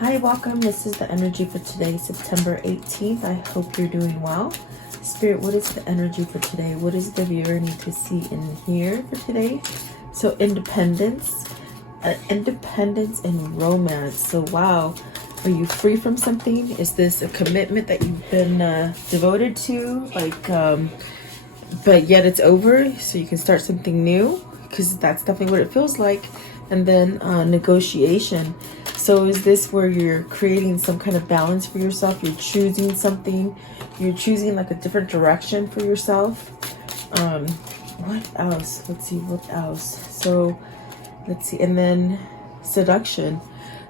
Hi, welcome. This is the energy for today, September 18th. I hope you're doing well. Spirit, what is the energy for today? What does the viewer need to see and hear for today? So independence and romance. So wow, are you free from something? Is this a commitment that you've been devoted to? But yet it's over, so you can start something new, because that's definitely what it feels like. And then negotiation. So is this where you're creating some kind of balance for yourself? You're choosing something. You're choosing like a different direction for yourself. What else? Let's see, what else? So let's see. And then seduction.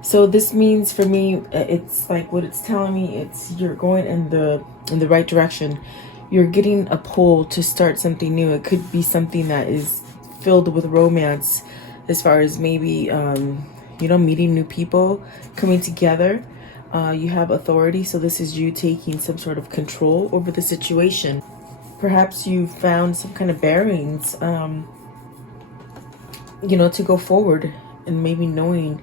So this means for me, it's like what it's telling me, it's you're going in the right direction. You're getting a pull to start something new. It could be something that is filled with romance, as far as maybe meeting new people, coming together. You have authority, so this is you taking some sort of control over the situation. Perhaps you found some kind of bearings to go forward, and maybe knowing,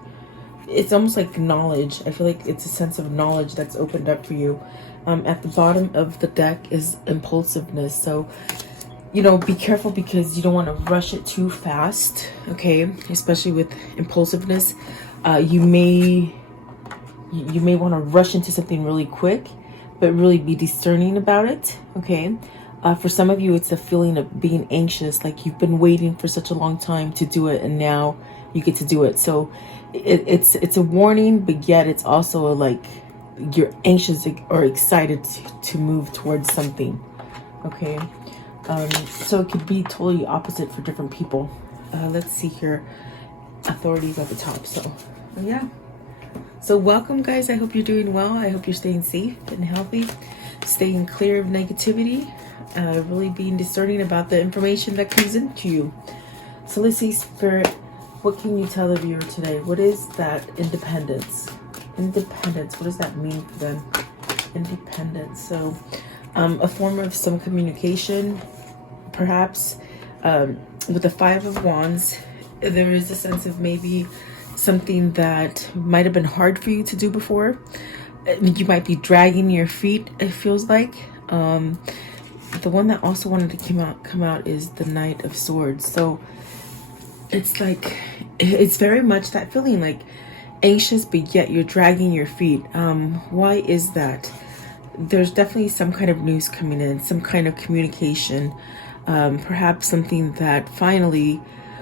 it's almost like knowledge. I feel like it's a sense of knowledge that's opened up for you. At the bottom of the deck is impulsiveness. So be careful, because you don't want to rush it too fast, okay? Especially with impulsiveness. You may want to rush into something really quick, but really be discerning about it, okay? For some of you, it's a feeling of being anxious, like you've been waiting for such a long time to do it, and now you get to do it. So it's a warning, but yet it's also like you're anxious or excited to move towards something, okay? So it could be totally opposite for different people. Let's see here. Authorities at the top. So yeah. So welcome, guys. I hope you're doing well. I hope you're staying safe and healthy, staying clear of negativity, really being discerning about the information that comes into you. So let's see, Spirit, what can you tell the viewer today? What is that independence? Independence, what does that mean for them? Independence. So a form of some communication, perhaps. With the Five of Wands, there is a sense of maybe something that might have been hard for you to do before. You might be dragging your feet, it feels like. The one that also wanted to come out is the Knight of Swords. So it's like, it's very much that feeling, like anxious, but yet you're dragging your feet. Why is that? There's definitely some kind of news coming in, some kind of communication, perhaps something that finally,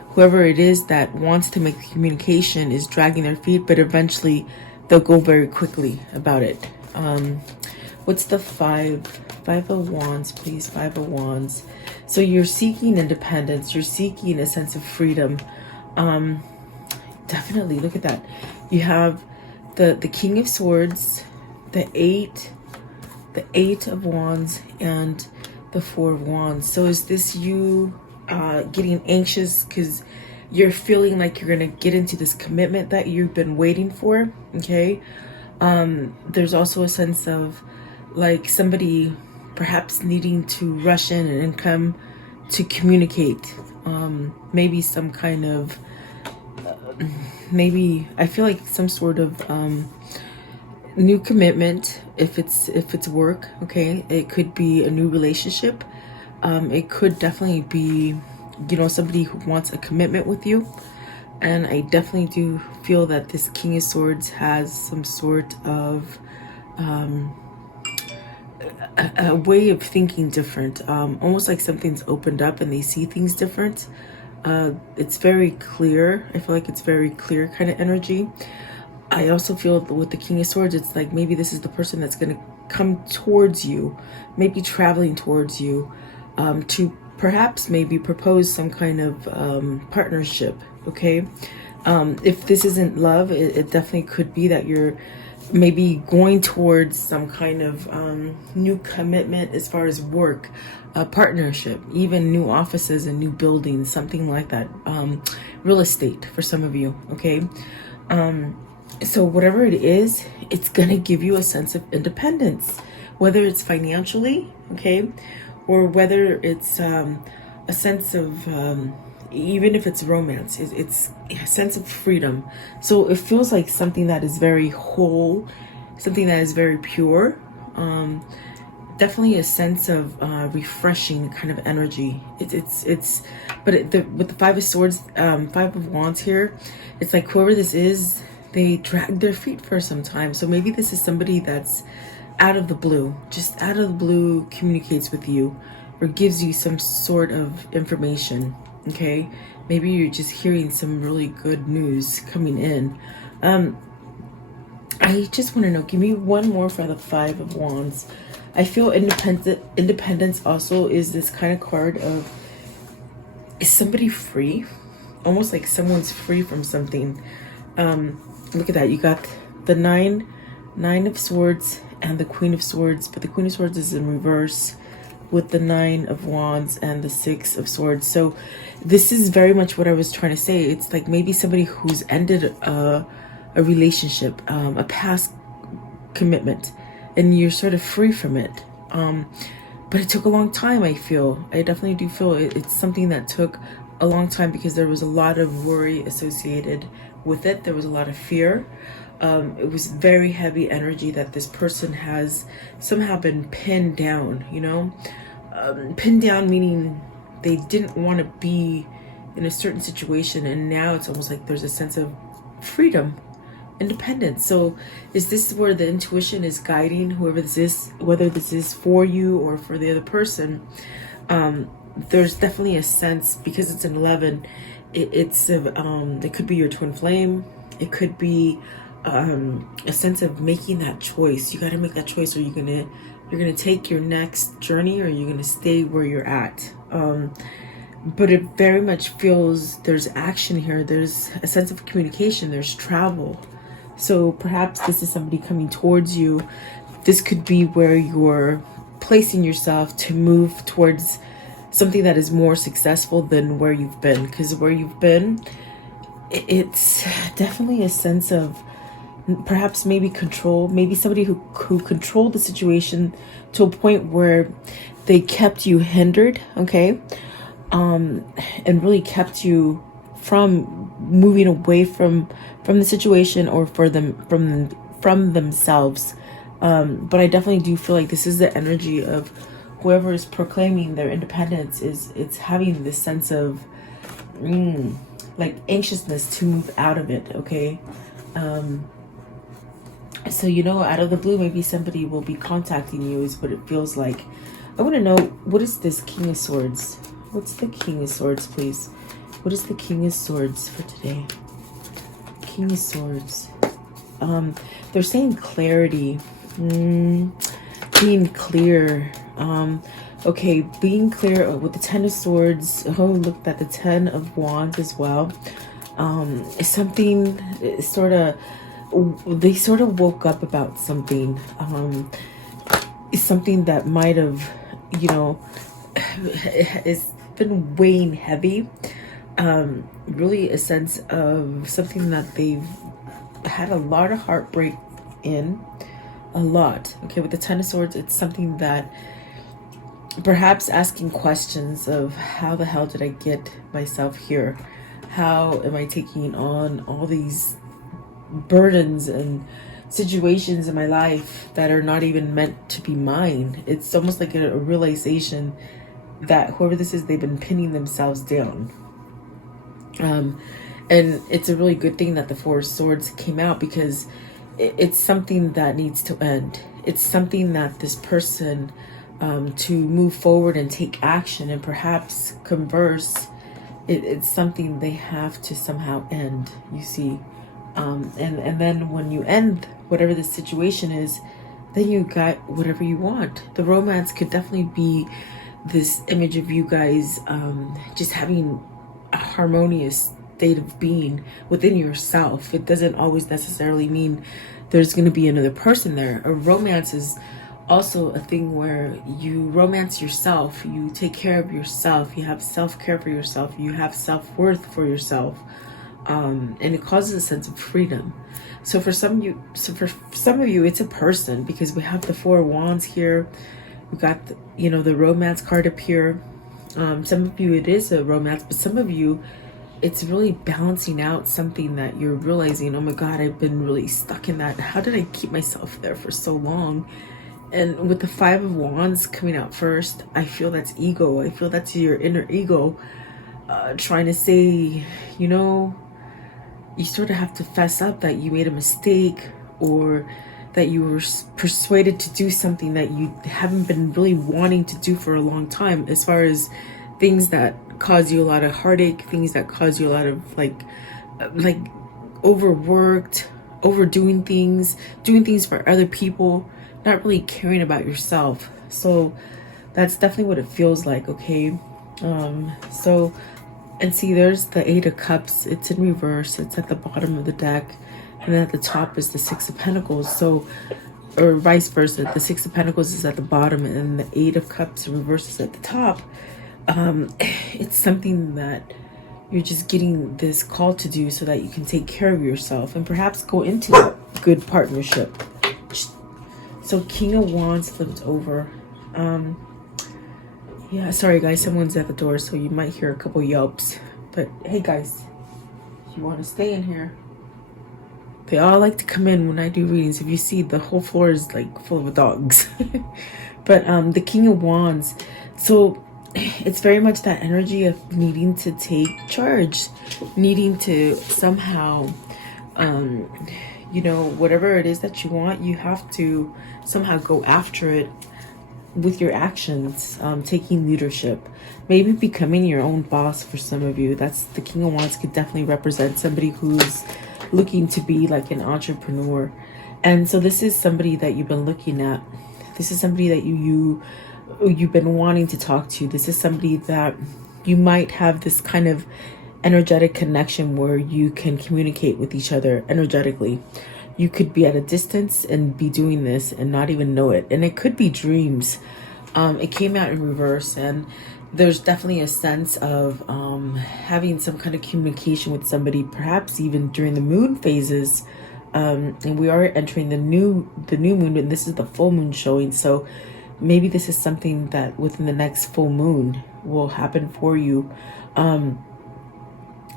whoever it is that wants to make the communication is dragging their feet, but eventually they'll go very quickly about it. What's the Five of Wands, please? Five of Wands. So you're seeking independence. You're seeking a sense of freedom. Definitely, look at that. You have the King of Swords, the Eight of Wands, and the Four of Wands. So is this you getting anxious because you're feeling like you're gonna get into this commitment that you've been waiting for? Okay. There's also a sense of like somebody perhaps needing to rush in and come to communicate. Maybe some kind of maybe I feel like some sort of new commitment, if it's work, okay? It could be a new relationship. It could definitely be somebody who wants a commitment with you. And I definitely do feel that this King of Swords has some sort of a way of thinking different, almost like something's opened up and they see things different. It's very clear. I feel like it's very clear kind of energy. I also feel with the King of Swords, it's like maybe this is the person that's going to come towards you, maybe traveling towards you, to perhaps maybe propose some kind of partnership, okay? If this isn't love, it definitely could be that you're maybe going towards some kind of new commitment as far as work, partnership, even new offices and new buildings, something like that. Real estate for some of you, okay? So whatever it is, it's gonna give you a sense of independence, whether it's financially, okay, or whether it's a sense of even if it's romance, it's a sense of freedom. So it feels like something that is very whole, something that is very pure. Definitely a sense of refreshing kind of energy. With the Five of Swords, Five of Wands here, it's like whoever this is, they drag their feet for some time. So maybe this is somebody that's out of the blue, just out of the blue, communicates with you or gives you some sort of information. Okay, maybe you're just hearing some really good news coming in. I just want to know, give me one more for the Five of Wands. I feel independence also is this kind of card of, is somebody free? Almost like someone's free from something. Look at that. You got the nine of Swords and the Queen of Swords, but the Queen of Swords is in reverse with the Nine of Wands and the Six of Swords. So this is very much what I was trying to say. It's like maybe somebody who's ended a relationship, a past commitment, and you're sort of free from it. But it took a long time, I feel. I definitely do feel it's something that took a long time because there was a lot of worry associated with it. There was a lot of fear. It was very heavy energy that this person has somehow been pinned down, you know? Pinned down meaning they didn't want to be in a certain situation, and now it's almost like there's a sense of freedom, independence. So is this where the intuition is guiding whoever this is, whether this is for you or for the other person? There's definitely a sense, because it's an 11, it could be your twin flame. It could be a sense of making that choice. You got to make that choice. Are you you're gonna take your next journey, or you're gonna stay where you're at? But it very much feels there's action here. There's a sense of communication. There's travel. So perhaps this is somebody coming towards you. This could be where you're placing yourself to move towards something that is more successful than where you've been. Because where you've been, it's definitely a sense of perhaps maybe control. Maybe somebody who controlled the situation to a point where they kept you hindered, okay? And really kept you from moving away from the situation or from themselves. But I definitely do feel like this is the energy of whoever is proclaiming their independence. It's having this sense of like anxiousness to move out of it, okay? So, you know, out of the blue, maybe somebody will be contacting you is what it feels like. I want to know, what is this King of Swords? What's the King of Swords, please? What is the King of Swords for today? King of Swords. They're saying clarity. Being clear. Okay, being clear with the Ten of Swords. Oh, look at the Ten of Wands as well. It's something they sort of woke up about something. It's something that might have, you know, it's been weighing heavy. Really a sense of something that they've had a lot of heartbreak in. A lot. Okay, with the Ten of Swords, it's something that perhaps asking questions of how the hell did I get myself here? How am I taking on all these burdens and situations in my life that are not even meant to be mine? It's almost like a realization that whoever this is, they've been pinning themselves down. And it's a really good thing that the Four of Swords came out, because it's something that needs to end. It's something that this person, to move forward and take action and perhaps converse, it's something they have to somehow end, you see. And then when you end whatever the situation is, then you got whatever you want. The romance could definitely be this image of you guys just having a harmonious state of being within yourself. It doesn't always necessarily mean there's going to be another person there. A romance is also a thing where you romance yourself, you take care of yourself, you have self-care for yourself, you have self-worth for yourself, and it causes a sense of freedom. So for some of you, it's a person, because we have the Four of Wands here. We got the romance card up here. Some of you, it is a romance, but some of you, it's really balancing out something that you're realizing, oh my God, I've been really stuck in that. How did I keep myself there for so long? And with the Five of Wands coming out first, I feel that's ego. I feel that's your inner ego trying to say, you know, you sort of have to fess up that you made a mistake, or that you were persuaded to do something that you haven't been really wanting to do for a long time, as far as things that cause you a lot of heartache, things that cause you a lot of like overworked, overdoing things, doing things for other people, not really caring about yourself. So that's definitely what it feels like, okay? So, and see, there's the Eight of Cups. It's in reverse. It's at the bottom of the deck. And then at the top is the Six of Pentacles. So, or vice versa. The Six of Pentacles is at the bottom and the Eight of Cups in reverse is at the top. It's something that you're just getting this call to do so that you can take care of yourself and perhaps go into a good partnership. So King of Wands flipped over. Yeah, sorry guys, someone's at the door, so you might hear a couple yelps. But hey guys, if you want to stay in here. They all like to come in when I do readings. If you see, the whole floor is like full of dogs. But the King of Wands, so it's very much that energy of needing to take charge, needing to somehow, you know, whatever it is that you want, you have to somehow go after it with your actions, taking leadership, maybe becoming your own boss for some of you. That's the King of Wands could definitely represent somebody who's looking to be like an entrepreneur. And so this is somebody that you've been looking at. This is somebody that you've been wanting to talk to. This is somebody that you might have this kind of energetic connection where you can communicate with each other energetically. You could be at a distance and be doing this and not even know it. And it could be dreams. It came out in reverse, and there's definitely a sense of having some kind of communication with somebody, perhaps even during the moon phases. And we are entering the new moon, and this is the full moon showing. So maybe this is something that within the next full moon will happen for you.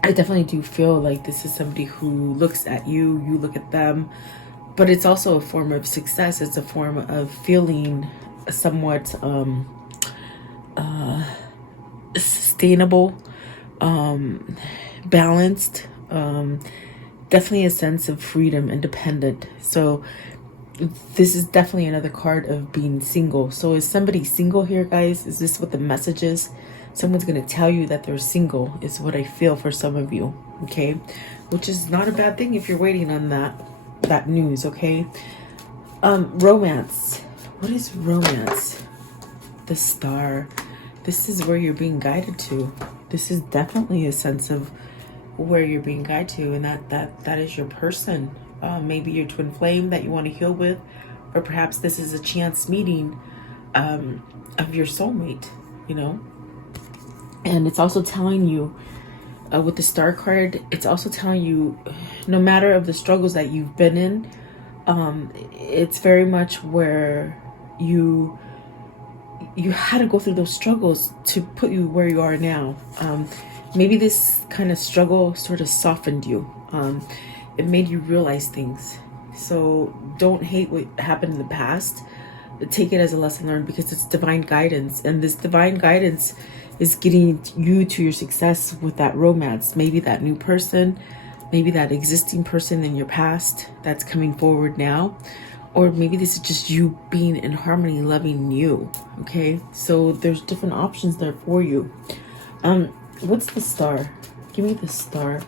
I definitely do feel like this is somebody who looks at you, you look at them, but it's also a form of success. It's a form of feeling somewhat sustainable, balanced, definitely a sense of freedom, independent. So this is definitely another card of being single. So is somebody single here, guys? Is this what the message is? Someone's going to tell you that they're single is what I feel for some of you, okay? Which is not a bad thing if you're waiting on that news, okay? Romance. What is romance? The Star. This is where you're being guided to. This is definitely a sense of where you're being guided to, and that is your person. Maybe your twin flame that you want to heal with, or perhaps this is a chance meeting of your soulmate, you know? And it's also telling you, with the Star card, it's also telling you, no matter of the struggles that you've been in, it's very much where you had to go through those struggles to put you where you are now. Maybe this kind of struggle sort of softened you. It made you realize things. So don't hate what happened in the past. Take it as a lesson learned, because it's divine guidance. And this divine guidance is getting you to your success with that romance. Maybe that new person, maybe that existing person in your past that's coming forward now. Or maybe this is just you being in harmony, loving you. Okay, so there's different options there for you. What's the Star? Give me the Star.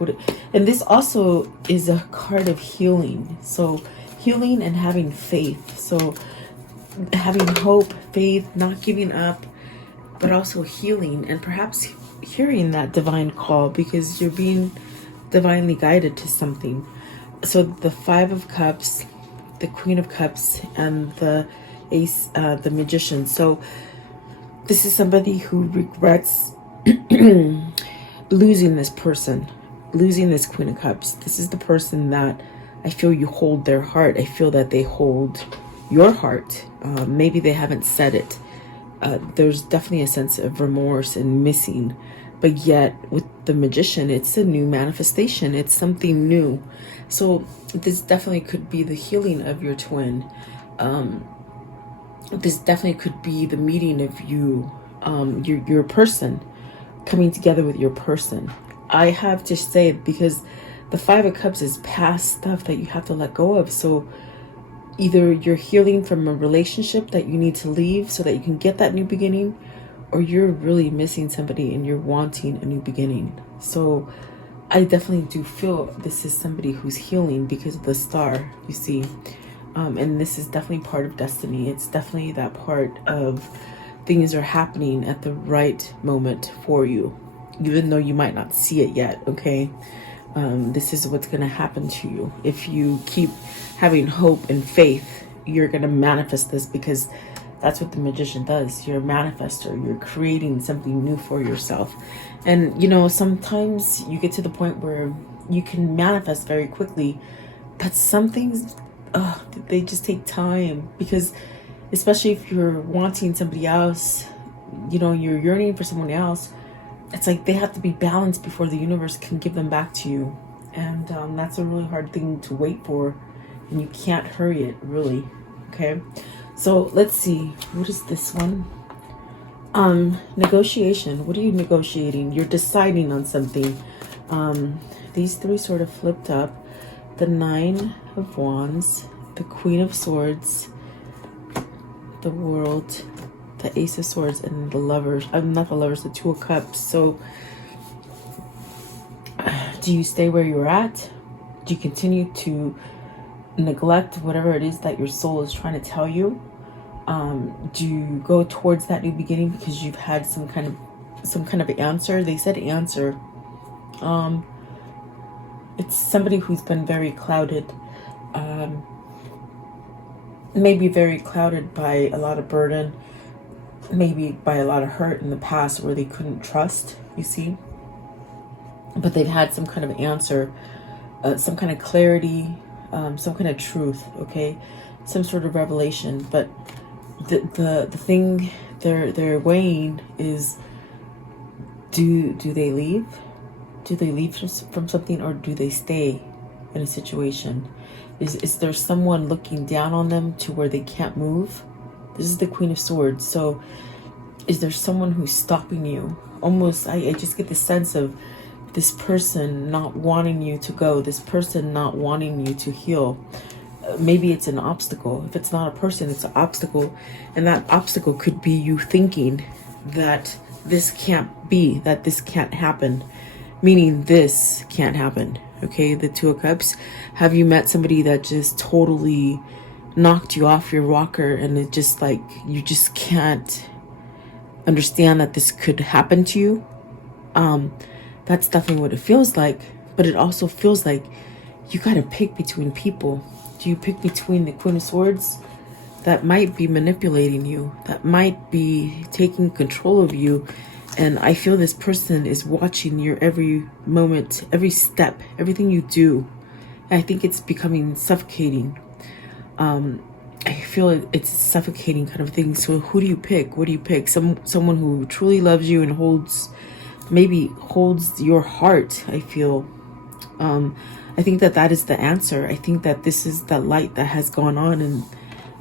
And this also is a card of healing. So healing and having faith. So having hope, faith, not giving up, but also healing, and perhaps hearing that divine call because you're being divinely guided to something. So the Five of Cups, the Queen of Cups, and the Ace, the Magician. So this is somebody who regrets losing this person, losing this Queen of Cups. This is the person that I feel you hold their heart. I feel that they hold your heart. Maybe they haven't said it, there's definitely a sense of remorse and missing. But yet with the Magician, it's a new manifestation. It's something new. So this definitely could be the healing of your twin. This definitely could be the meeting of you, your person, coming together with your person. I have to say, because the Five of Cups is past stuff that you have to let go of. So either you're healing from a relationship that you need to leave so that you can get that new beginning, or you're really missing somebody and you're wanting a new beginning. So I definitely do feel this is somebody who's healing because of the star, you see. And this is definitely part of destiny. It's definitely that part of things are happening at the right moment for you, even though you might not see it yet, okay? This is what's going to happen to you. If you keep having hope and faith, you're going to manifest this, because that's what the Magician does. You're a manifester. You're creating something new for yourself. And, you know, sometimes you get to the point where you can manifest very quickly, but some things, they just take time. Because especially if you're wanting somebody else, you know, you're yearning for someone else, it's like they have to be balanced before the universe can give them back to you. And that's a really hard thing to wait for. And you can't hurry it, really. Okay? So let's see. What is this one? Negotiation. What are you negotiating? You're deciding on something. These three sort of flipped up. The Nine of Wands, the Queen of Swords, the World, the Ace of Swords, and the Lovers. Not the Lovers, the Two of Cups. So do you stay where you're at? Do you continue to neglect whatever it is that your soul is trying to tell you? Do you go towards that new beginning because you've had some kind of answer? They said answer. It's somebody who's been very clouded, maybe very clouded by a lot of burden, maybe by a lot of hurt in the past where they couldn't trust, you see. But they've had some kind of answer, some kind of clarity, some kind of truth, okay, some sort of revelation. But the thing they're weighing is, do they leave? Do they leave from something, or do they stay in a situation? Is there someone looking down on them to where they can't move? This is the Queen of Swords. So is there someone who's stopping you? Almost, I just get the sense of this person not wanting you to go, this person not wanting you to heal. Maybe it's an obstacle. If it's not a person, it's an obstacle. And that obstacle could be you thinking that this can't be, that this can't happen. Meaning this can't happen, okay? The Two of Cups. Have you met somebody that just totally knocked you off your rocker, and it just like, you just can't understand that this could happen to you? That's definitely what it feels like. But it also feels like you gotta pick between people. Do you pick between the Queen of Swords that might be manipulating you, that might be taking control of you? And I feel this person is watching your every moment, every step, everything you do. And I think it's becoming suffocating. I feel it's a suffocating kind of thing. So who do you pick? What do you pick? Someone who truly loves you and holds your heart, I feel. I think that is the answer. I think that this is the light that has gone on, and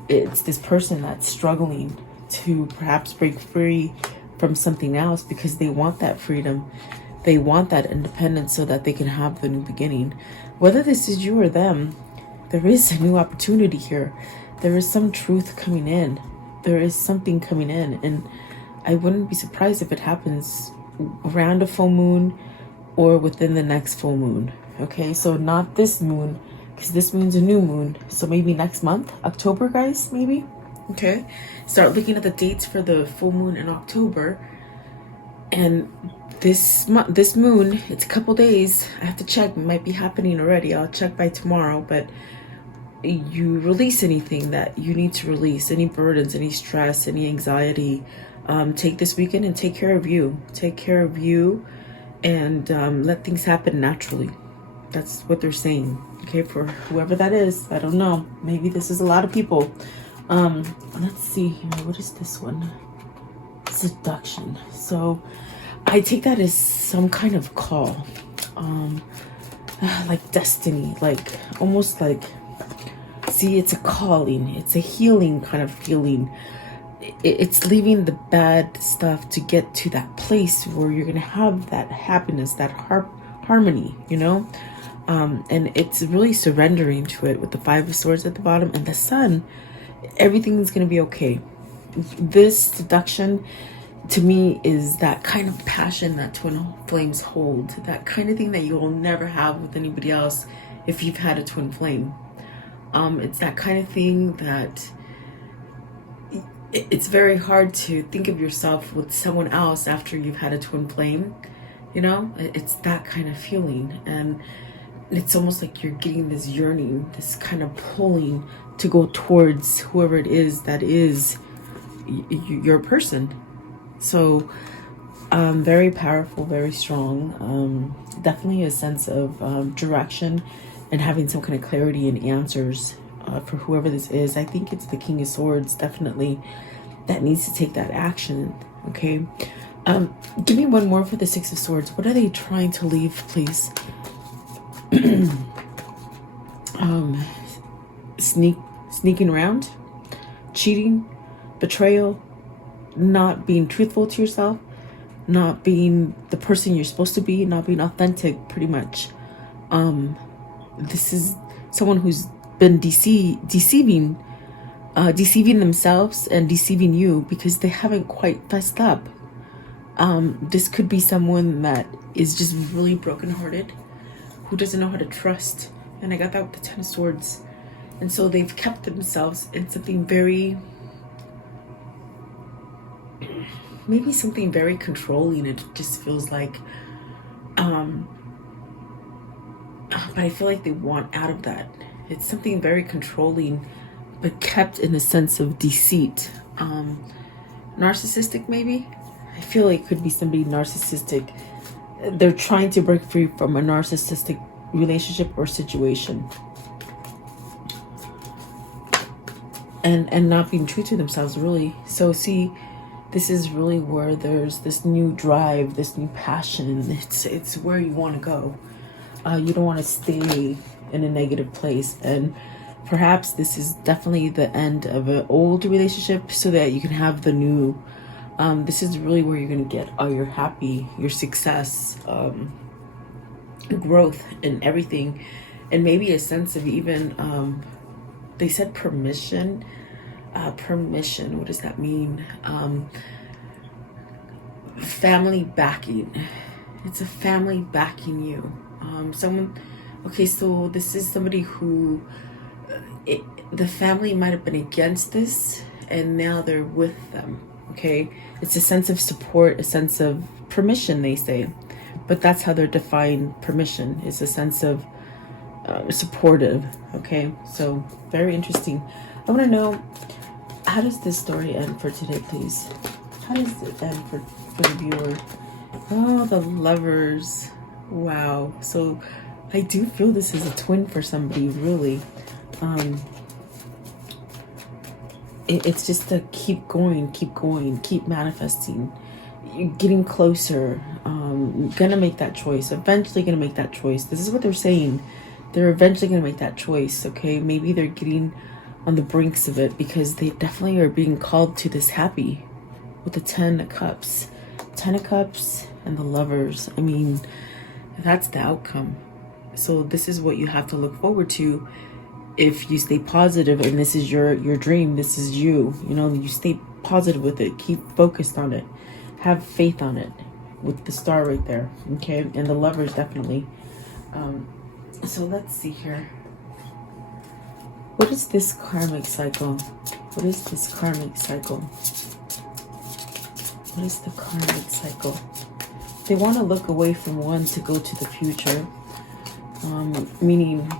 it's this person that's struggling to perhaps break free from something else because they want that freedom. They want that independence so that they can have the new beginning. Whether this is you or them, there is a new opportunity here. There is some truth coming in. There is something coming in. And I wouldn't be surprised if it happens around a full moon or within the next full moon. Okay, so not this moon, because this moon's a new moon. So maybe next month, October, guys, maybe. Okay, start looking at the dates for the full moon in October. And this moon, it's a couple days. I have to check. It might be happening already. I'll check by tomorrow. But you release anything that you need to release, any burdens, any stress, any anxiety. Take this weekend and take care of you. Take care of you, and let things happen naturally. That's what they're saying. Okay, for whoever that is, I don't know. Maybe this is a lot of people. Let's see here. What is this one? seduction. So I take that as some kind of call, like destiny, like almost like, see, it's a calling, it's a healing kind of feeling. It's leaving the bad stuff to get to that place where you're gonna have that happiness, that harmony, you know. And it's really surrendering to it with the Five of Swords at the bottom and the Sun. Everything's gonna be okay. This seduction to me is that kind of passion that twin flames hold, that kind of thing that you will never have with anybody else if you've had a twin flame. It's that kind of thing that it's very hard to think of yourself with someone else after you've had a twin flame, you know. It's that kind of feeling, and it's almost like you're getting this yearning, this kind of pulling to go towards whoever it is that is your person. So very powerful, very strong. Definitely a sense of direction and having some kind of clarity and answers for whoever this is. I think it's the King of Swords, definitely, that needs to take that action. Okay. Give me one more for the Six of Swords. What are they trying to leave, please? Sneaking around, cheating, betrayal, not being truthful to yourself, not being the person you're supposed to be, not being authentic, pretty much. This is someone who's been deceiving themselves and deceiving you because they haven't quite fessed up. This could be someone that is just really brokenhearted, who doesn't know how to trust. And I got that with the Ten of Swords. And so they've kept themselves in something very, maybe something very controlling. It just feels like, but I feel like they want out of that. It's something very controlling, but kept in a sense of deceit. Narcissistic, maybe? I feel like it could be somebody narcissistic. They're trying to break free from a narcissistic relationship or situation. And not being true to themselves, really. So see, this is really where there's this new drive, this new passion. It's where you want to go. You don't want to stay in a negative place. And perhaps this is definitely the end of an old relationship so that you can have the new. This is really where you're going to get all your happy, your success, growth and everything. And maybe a sense of even, they said permission. Permission, what does that mean? Family backing. It's a family backing you. Someone, okay, so this is somebody who, the family might have been against this and now they're with them. Okay, it's a sense of support, a sense of permission, they say, but that's how they're defined. Permission is a sense of supportive. Okay, so very interesting. I want to know, how does this story end for today, please? How does it end for the viewer? Oh, the Lovers. Wow. So I do feel this is a twin for somebody, really. It's just to keep going, keep manifesting. You're getting closer. Gonna make that choice. Eventually gonna make that choice. This is what they're saying. They're eventually gonna make that choice. Okay, maybe they're getting on the brinks of it because they definitely are being called to this happy with the 10 of Cups. 10 of Cups and the Lovers. I mean, that's the outcome. So this is what you have to look forward to if you stay positive and this is your dream. This is you. You know, you stay positive with it. Keep focused on it. Have faith on it with the star right there. Okay, and the Lovers definitely. So let's see here. What is this karmic cycle? What is this karmic cycle? What is the karmic cycle? They want to look away from one to go to the future. Meaning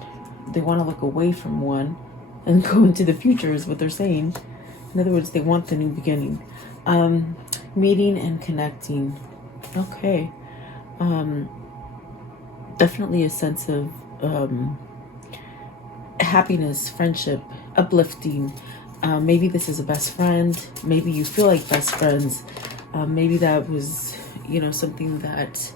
they want to look away from one and go into the future is what they're saying. In other words, they want the new beginning. Meeting and connecting. Okay. Definitely a sense of happiness, friendship, uplifting. Maybe this is a best friend. Maybe you feel like best friends. Maybe that was, you know, something that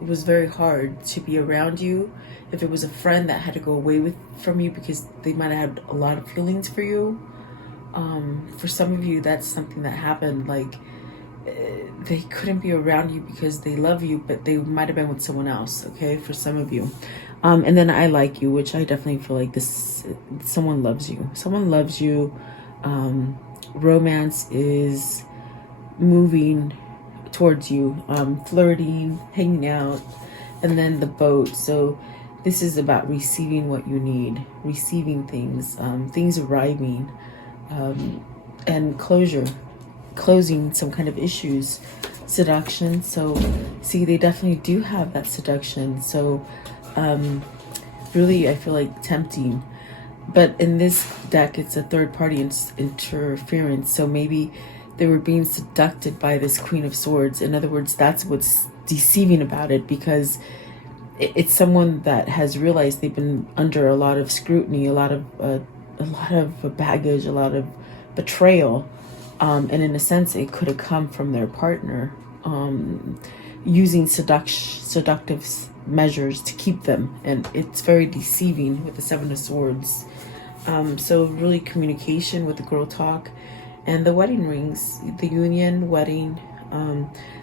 it was very hard to be around you. If it was a friend that had to go away from you because they might have had a lot of feelings for you. For some of you, that's something that happened. Like, they couldn't be around you because they love you, but they might have been with someone else. Okay, for some of you. And then I like you, which I definitely feel like this, someone loves you. Someone loves you. Romance is moving towards you, flirting, hanging out, and then the boat. So this is about receiving what you need, receiving things, things arriving, and closing some kind of issues, seduction. So see, they definitely do have that seduction. So really, I feel like tempting. But in this deck, it's a third party interference. So maybe they were being seduced by this Queen of Swords. In other words, that's what's deceiving about it, because it's someone that has realized they've been under a lot of scrutiny, a lot of baggage, a lot of betrayal, and in a sense, it could have come from their partner, using seductive measures to keep them, and it's very deceiving with the Seven of Swords. So really, communication with the girl talk. And the wedding rings, the union, wedding,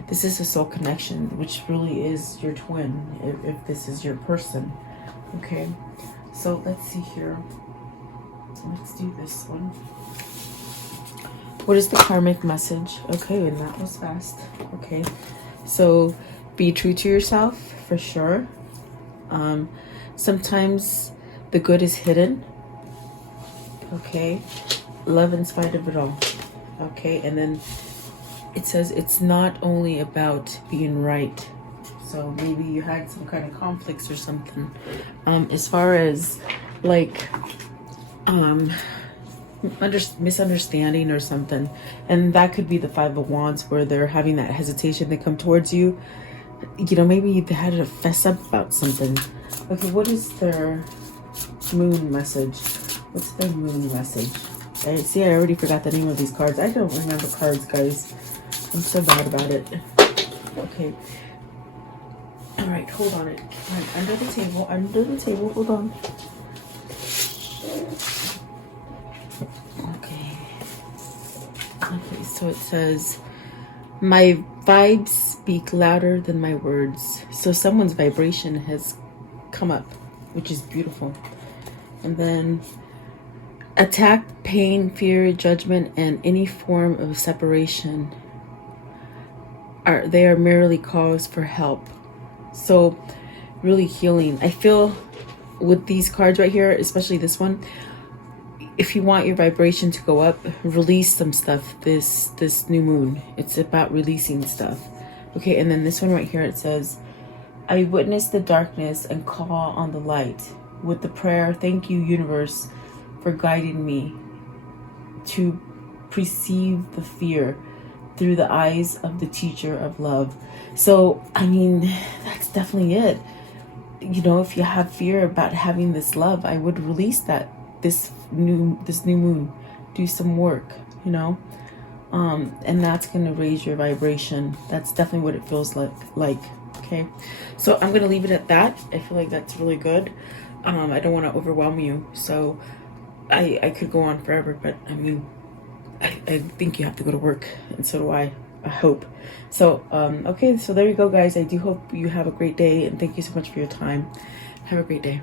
this is a soul connection, which really is your twin, if this is your person. Okay, so let's see here. Let's do this one. What is the karmic message? Okay, and that was fast. Okay, so be true to yourself, for sure. Sometimes the good is hidden. Okay, love in spite of it all. Okay, and then it says it's not only about being right. So maybe you had some kind of conflicts or something, as far as like misunderstanding or something, and that could be the Five of Wands, where they're having that hesitation. They come towards you, you know, maybe they had to fess up about something. Okay, what is their moon message? What's their moon message? See, I already forgot the name of these cards. I don't remember cards, guys. I'm so bad about it. Okay. All right, hold on. Right, under the table, hold on. Okay. Okay, so it says, my vibes speak louder than my words. So someone's vibration has come up, which is beautiful. And then attack, pain, fear, judgment, and any form of separation are merely calls for help. So really healing. I feel with these cards right here, especially this one, if you want your vibration to go up, release some stuff this new moon. It's about releasing stuff. Okay, and then this one right here, it says, I witness the darkness and call on the light with the prayer, thank you, universe, for guiding me to perceive the fear through the eyes of the teacher of love. So, I mean, that's definitely it. You know, if you have fear about having this love, I would release that this new moon. Do some work, you know, and that's going to raise your vibration. That's definitely what it feels like. Okay, so I'm going to leave it at that. I feel like that's really good. I don't want to overwhelm you, so I could go on forever, but I mean, I think you have to go to work, and so do I hope. So, okay, so there you go, guys. I do hope you have a great day, and thank you so much for your time. Have a great day.